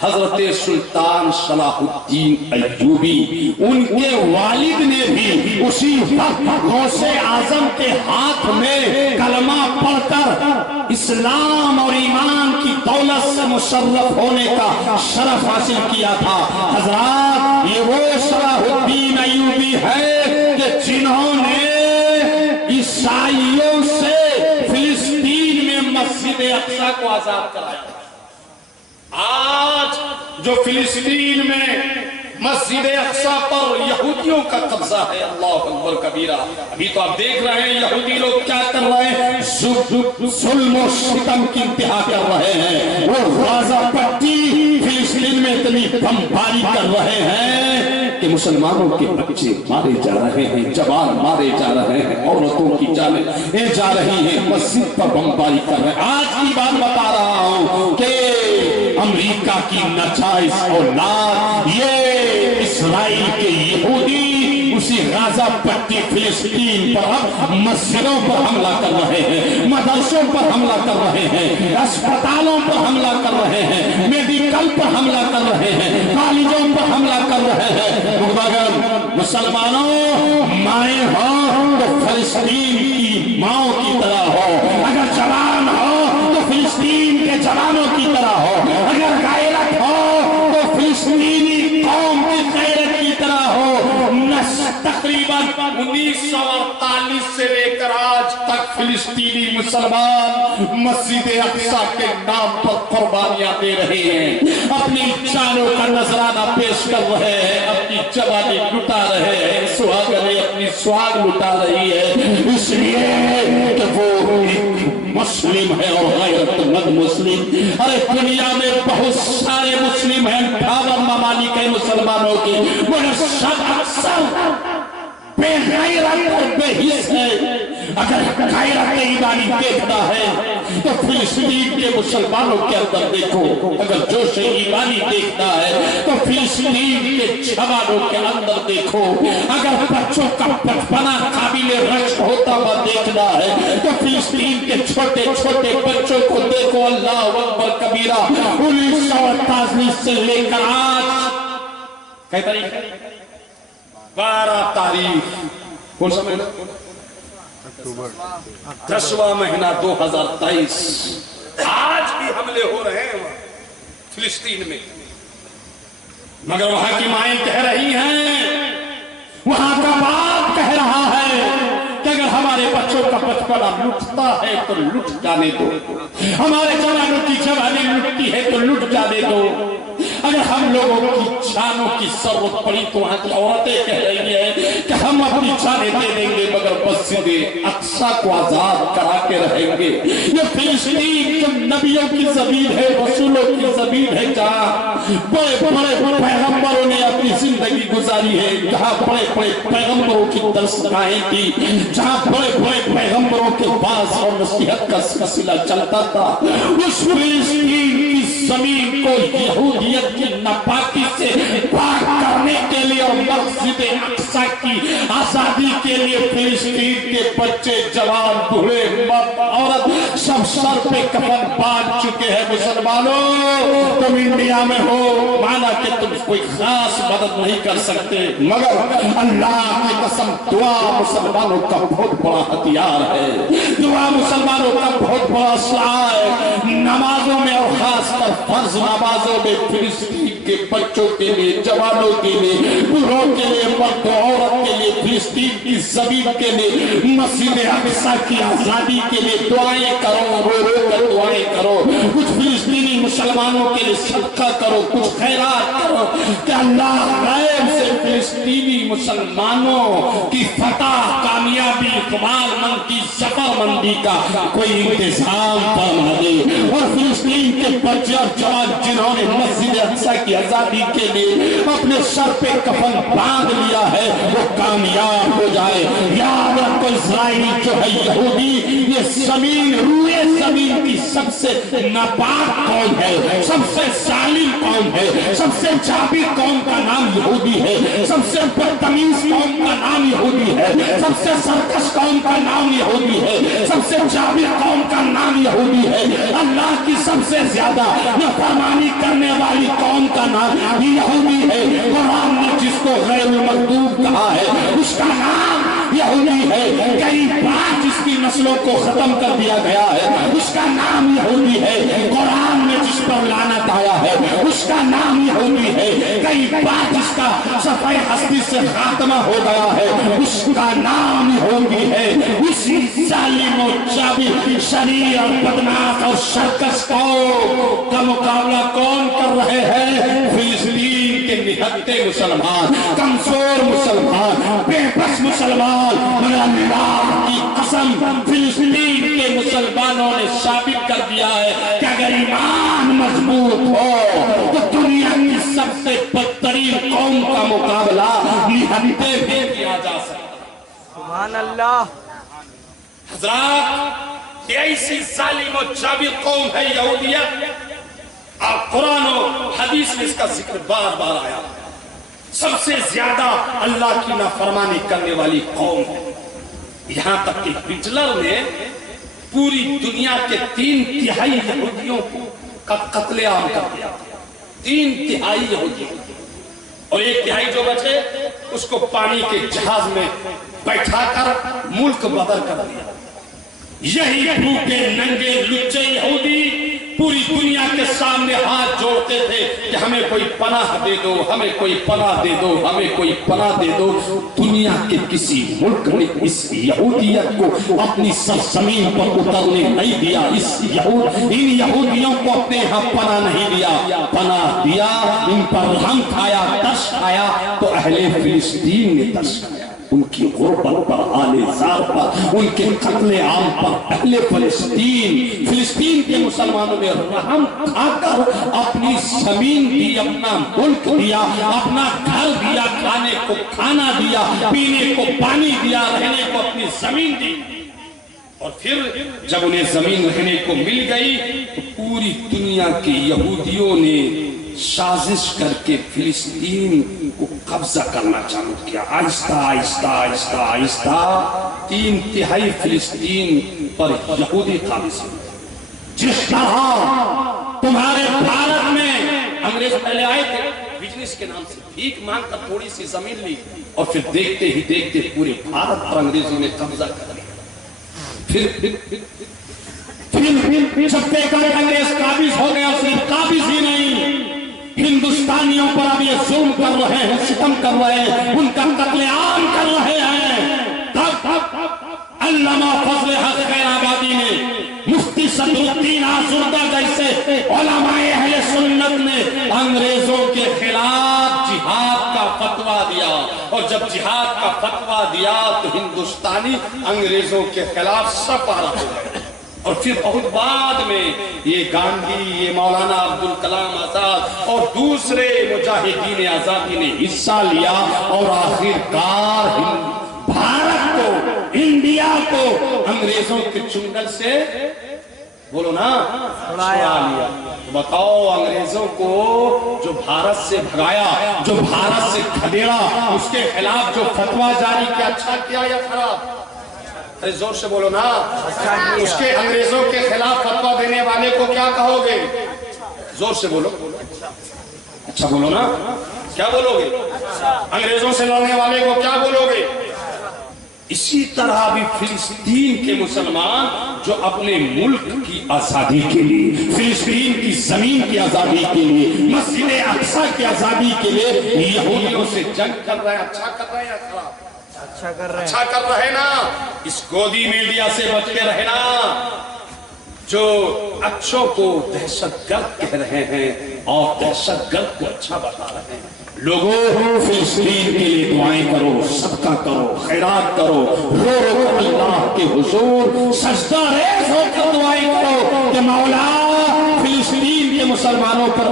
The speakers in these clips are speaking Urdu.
حضرت سلطان صلاح الدین ایوبی، ان کے والد نے بھی اسی وقت غوث اعظم کے ہاتھ میں کلمہ پڑھ کر اسلام اور ایمان کی دولت سے مشرف ہونے کا شرف حاصل کیا تھا۔ حضرات، یہ وہ صلاح الدین ایوبی ہے کہ جنہوں نے عیسائیوں سے فلسطین میں مسجد اقصی کو آزاد کرایا۔ آج جو فلسطین میں مسجد اقصی پر یہودیوں کا قبضہ ہے، اللہ اکبر کبیرہ، ابھی تو آپ دیکھ رہے ہیں یہودی لوگ کیا کر رہے ہیں، ظلم و ستم کی انتہا کر رہے ہیں۔ وہ غازہ پٹی فلسطین میں اتنی بمباری کر رہے ہیں کہ مسلمانوں کے بچے مارے جا رہے ہیں، جوان مارے جا رہے ہیں، عورتوں کی جانیں جا رہی ہیں، مسجد پر بمباری کر رہے ہیں۔ آج کی بات بتا رہا ہوں کہ امریکہ کی ناجائز اولاد، یہ اسرائیل کے یہودی اسی غازہ پٹی فلسطین پر مسجدوں پر حملہ کر رہے ہیں، مدرسوں پر حملہ کر رہے ہیں، اسپتالوں پر حملہ کر رہے ہیں، میڈیکل پر حملہ کر رہے ہیں، کالجوں پر حملہ کر رہے ہیں۔ مگر مسلمانوں، مائیں ہوں تو فلسطین کی ماؤں کی طرح ہو، اگر جوان ہو تو فلسطین کے جوانوں کی طرح ہو، اگر غیرت ہو تو فلسطینی قوم کی غیرت کی طرح ہو۔ تقریباً 1948 سے لے کر آج تک فلسطینی مسلمان مسجد اقصی کے نام پر قربانیاں دے رہے ہیں، اپنی جانوں کا نذرانہ پیش کر رہے ہیں، اپنی جوانی لٹا رہے ہیں، سہاگنیں اپنی سہاگ لٹا رہی ہے، اس لیے کہ وہ مسلم ہے اور غیرت مند مسلم۔ ارے دنیا میں بہت سارے مسلم ہیں، 58 ممالک ہیں مسلمانوں کی، مگر سب اکثر بے غیرت اور بے حس ہے۔ اگر غیرت ایمانی دیکھنا ہے تو فلسطین کے مسلمانوں کے اندر دیکھو، اگر جوش ایمانی دیکھنا ہے تو فلسطین کے جوانوں کے اندر دیکھو، اگر بچوں کا بچپنا قابل رشک ہوتا ہوا دیکھنا ہے تو فلسطین کے چھوٹے چھوٹے بچوں کو دیکھو۔ اللہ اکبر کبیرہ، 1948 سے لے کر آج کئی تاریخ ہے؟ 12 تاریخ، کون سا مہینہ؟ 10واں مہینہ 2023۔ آج بھی حملے ہو رہے ہیں فلسطین میں، مگر وہاں کی مائیں کہہ رہی ہیں، وہاں کا باپ کہہ رہا ہے کہ اگر ہمارے بچوں کا بچپنا لٹتا ہے تو لٹ جانے دو، ہمارے جوانوں کی جوانی لٹتی ہے تو لٹ جانے دو، اگر ہم لوگوں کی جانوں کی ضرورت پڑی تو وہاں کی عورتیں کہہ رہی ہیں کہ ہم اپنی جانیں دے دیں گے مگر مسجد اقصی کو آزاد کرا کے رہیں گے۔ یہ فلسطین جو نبیوں کی زمین ہے، رسولوں کی زمین ہے، جہاں بڑے بڑے پیغمبروں نے اپنی زندگی گزاری ہے، جہاں بڑے بڑے پیغمبروں کی درسگاہیں تھی، جہاں بڑے بڑے پیغمبروں کے باز اور نصیحت کا سلسلہ چلتا تھا، اس فلسطین کی زمین کو یہودیت کی ناپاکی سے پاک کرنے کے لیے اور مسجد اقصی کی آزادی کے لیے فلسطین کے بچے، جوان، بوڑھے، مرد، عورت سب سر پہ کفن باندھ چکے ہیں۔ مسلمانوں، تم انڈیا میں ہو، مانا کہ تم کوئی خاص مدد نہیں کر سکتے، مگر اللہ کی قسم دعا مسلمانوں کا بہت بڑا ہتھیار ہے، دعا مسلمانوں کا بہت بڑا اسلحہ ہے۔ نمازوں میں اور خاص کر فرض نمازوں میں فلسطین کے بچوں کے لیے، جوانوں کے لیے، بوڑھوں کے لیے، مرد و عورت کے لیے، فلسطین کی زمین کے لیے، مسجد اقصی کی آزادی کے لیے دعائیں کرو، رو رو کر دعائیں کرو، کچھ فلسطینی مسلمانوں کے لیے صدقہ کرو، کچھ خیرات کرو کہ اللہ غیب سے فلسطینی مسلمانوں کی فتح، کامیابی، اقبال مند کی ظفر مندی کا کوئی انتظام فرما دے، اور فلسطین کے بچے اور جوان جنہوں نے مسجد اقصی کی آزادی کے لیے اپنے سر پہ کفن باندھ لیا ہے وہ کامیاب ہو جائے۔ یاد رکھو، اسرائیل جو ہے یہودی، یہ زمین، روئے زمین کی سب سے ناپاک قوم ہے، سب سے ظالم قوم ہے، سب سے جابر قوم کا نام یہودی ہے، سب سے بدتمیز قوم کا نام یہودی ہے، سب سے سرکش قوم کا نام یہودی ہے، سب سے جابر قوم کا نام یہودی ہے۔ اللہ کی سب سے زیادہ نافرمانی کرنے والی قوم نام یہودی ہے، قرآن نے جس کو غیر المغضوب کہا ہے اس کا نام یہودی ہے، کئی بار جس کی نسلوں کو ختم کر دیا گیا ہے اس کا نام یہودی ہے، قرآن میں جس پر لعنت آیا ہے اس کا نام یہودی ہے، کئی بار جس کا صفحہ ہستی سے خاتمہ ہو گیا ہے اس کا نام یہودی ہے۔ اسی ظالم و جابر، شریر اور بدناس اور شرکش قوم کا مقابلہ کون کر رہے ہیں؟ فلسطین کے نہتے مسلمان، کمزور مسلمان، بے بس مسلمان، مگر اللہ کی قسم فلسطین کے مسلمانوں نے ثابت کر دیا ہے کہ اگر ایمان مضبوط ہو تو دنیا کی سب سے بدترین قوم کا مقابلہ نہتے بھی کیا جا سکتا۔ سبحان اللہ۔ حضرات، یہ ایسی ظالم و جابر قوم ہے یہودیت، اور قرآن و حدیث میں اس کا ذکر بار بار آیا، سب سے زیادہ اللہ کی نافرمانی کرنے والی قوم ہے۔ یہاں تک کہ ہٹلر نے پوری دنیا کے 3/3 یہودیوں کا قتل عام کر دیا، 3/3 یہودیوں، اور 1/3 جو بچے اس کو پانی کے جہاز میں بیٹھا کر ملک بدر کر دیا۔ یہی بھوکے ننگے لچے یہودی پوری دنیا کے سامنے ہاتھ جوڑتے تھے کہ ہمیں کوئی پناہ دے دو، ہمیں کوئی پناہ دے دو، ہمیں کوئی پناہ دے دو۔ دنیا کے کسی ملک نے اس یہودیت کو اپنی سرزمین پر اترنے نہیں دیا، ان یہودیوں کو اپنے ہاں پناہ نہیں دیا، پناہ دیا، ان پر رحم کھایا، ترس کھایا تو اہل فلسطین نے ترس کھایا، ان کی غربت پر، آل زار پر، ان کے قتل عام پر اہل فلسطین کے مسلمانوں میں رحم کھا کر اپنی زمین دی، اپنا ملک دیا، اپنا گھر دیا، کھانے کو کھانا دیا، پینے کو پانی دیا، رہنے کو اپنی زمین دی۔ اور پھر جب انہیں زمین رہنے کو مل گئی تو پوری دنیا کے یہودیوں نے سازش کر کے فلسطین کو قبضہ کرنا چالو کیا، آہستہ آہستہ آہستہ آہستہ 3/3 فلسطین پر یہودی قابض ہوئے۔ جس طرح تمہارے بھارت میں انگریز پہلے آئے تھے، بزنس کے نام سے بھیک مانگ کر تھوڑی سی زمین لی، اور پھر دیکھتے ہی دیکھتے پورے بھارت پر انگریزوں نے قبضہ کر لیا۔ پھر چھپے کا انگریز قابض ہو گیا، صرف قابض ہی نہیں، ہندوستانیوں پر اب یہ ظلم کر رہے ہیں، ستم کر رہے ہیں، ان کا قتل عام کر رہے ہیں۔ تب علامہ فضل حق خیر آبادی نے، مفتی صدر الدین آزردہ جیسے علماء اہل سنت نے انگریزوں کے خلاف جہاد کا فتویٰ دیا، اور جب جہاد کا فتویٰ دیا تو ہندوستانی انگریزوں کے خلاف سپارہ ہو گئے۔ اور پھر بہت بعد میں یہ گاندھی، یہ مولانا عبدالکلام آزاد اور دوسرے مجاہدین آزادی نے حصہ لیا، اور آخر کار بھارت کو، انڈیا کو انگریزوں کے چنگل سے، بولو نا، چھڑا لیا۔ بتاؤ، انگریزوں کو جو بھارت سے بھگایا، جو بھارت سے کھدیڑا، اس کے خلاف جو فتویٰ جاری کیا، اچھا کیا یا خراب؟ ارے زور سے بولو نا، اس کے انگریزوں کے خلاف فتویٰ دینے والے کو کیا کہو گے؟ زور سے بولو، اچھا بولو نا، کیا بولو گے؟ انگریزوں سے لڑنے والے کو کیا بولو گے؟ اسی طرح بھی فلسطین کے مسلمان جو اپنے ملک کی آزادی کے لیے، فلسطین کی زمین کی آزادی کے لیے، مسجد اقصی کی آزادی کے لیے یہودیوں سے جنگ کر رہے ہیں، اچھا کر رہے ہیں یا خراب؟ اچھا کر رہے ہیں، اچھا کر رہے نا۔ اس گودی میڈیا سے بچ کے رہنا، جو اچھوں کو دہشت گرد کہہ رہے ہیں اور دہشت گرد کو اچھا بتا رہے ہیں۔ لوگوں، فلسطین کے لیے دعائیں کرو، صدقہ کرو، خیرات کرو، رو رو اللہ کے حضور سجدہ ریز ہو کر دعائیں کرو کہ مولا فلسطین کے مسلمانوں پر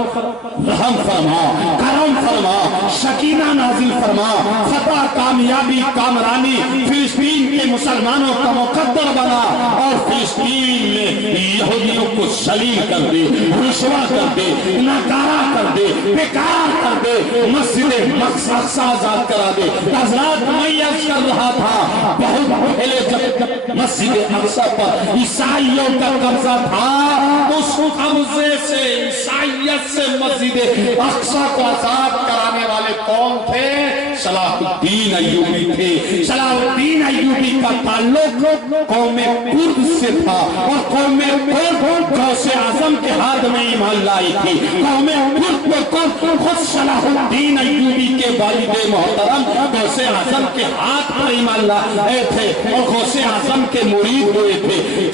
رحم فرما، کرم فرما، سکینہ نازل فرما، فتح، کامیابی، کامرانی فلسطین کے مسلمانوں کا مقدر بنا، اور فلسطین میں یہودیوں کو ذلیل کر دے، رسوا کر دے، ناکارہ کر دے، دے، بیکار کر دے، مسجد اقصی آزاد کرا دے۔ حضرات میں عرض کر رہا تھا بہت پہلے جب مسجد اقصی پر عیسائیوں کا قبضہ تھا، اس قبضے سے عیسائیت سے مسجد اقصی کو آزاد کرانے والے کون تھے؟ صلاح الدین ایوبی تھے۔ صلاح الدین ایوبی کا تعلق قوم کرد سے تھا، اور قوم کرد غوث اعظم کے ہاتھ میں ایمان لائی تھی۔ قوم کرد خود صلاح الدین ایوبی کے والد محترم غوث اعظم کے ہاتھ پر ایمان لائے تھے اور غوث اعظم کے مرید ہوئے تھے۔